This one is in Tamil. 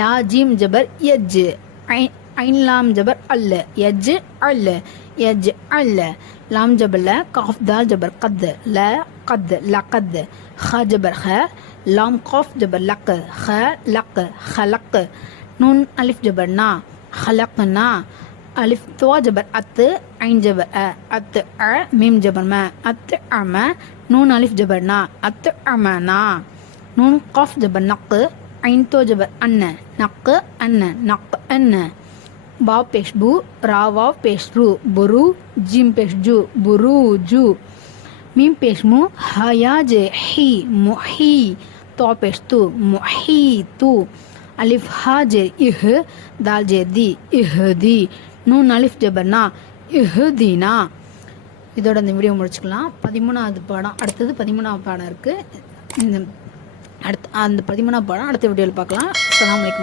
யா ஜீம் ஜபர் யஜ், ஐன் லாம் ஜபர் அல்ல, யஜ் அல்ல, யஜ் அல்ல. லாம் ஜபர் ல, காஃப் தால் ஜபர் கத், ல கத், லகத். ஹ ஜபர் ஹ, லாம் காஃப் ஜபர் லக், ஹ லக், ஹலக். நூன் அலிஃப் ஜபர் நா, ஹலக்னா. அலிஃப் துவா ஜபர் அத்து, ஐன் ஜபர் அ, அத்து அ, மீம் ஜபர் ம, அத்து அம. நூன் அலிஃப் ஜபர் நா, அத்து அமனா. நூன் காஃப் ஜபர் நக்கு, ஐன் தோ ஜபர் அன்ன, நக்கு அன்ன, நக் அன்ன. வாவ் பேஷ் பூ, ரா வாவ் பேஷ் ரூ, புரு. ஜிம் பேஷ் ஜு, புரு ஜு. மீம் பேஷ் மு, ஹயா ஜே ஹி, முஹி. தோ பேஷ் து, முஹி து. அலிஃப் ஹா ஜே இஹ், தால் ஜே தி, இஹ் தி. நூன் அலிஃப் ஜபர் நா, இஹ் தீனா. இதோட இந்த வீடியோ முடிச்சுக்கலாம். 13வது பாடம், அடுத்தது 13வது பாடம் இருக்குது. இந்த அந்த 13வது பாடம் அடுத்த வீடியோவில் பார்க்கலாம். அஸ்ஸலாமு அலைக்கும்.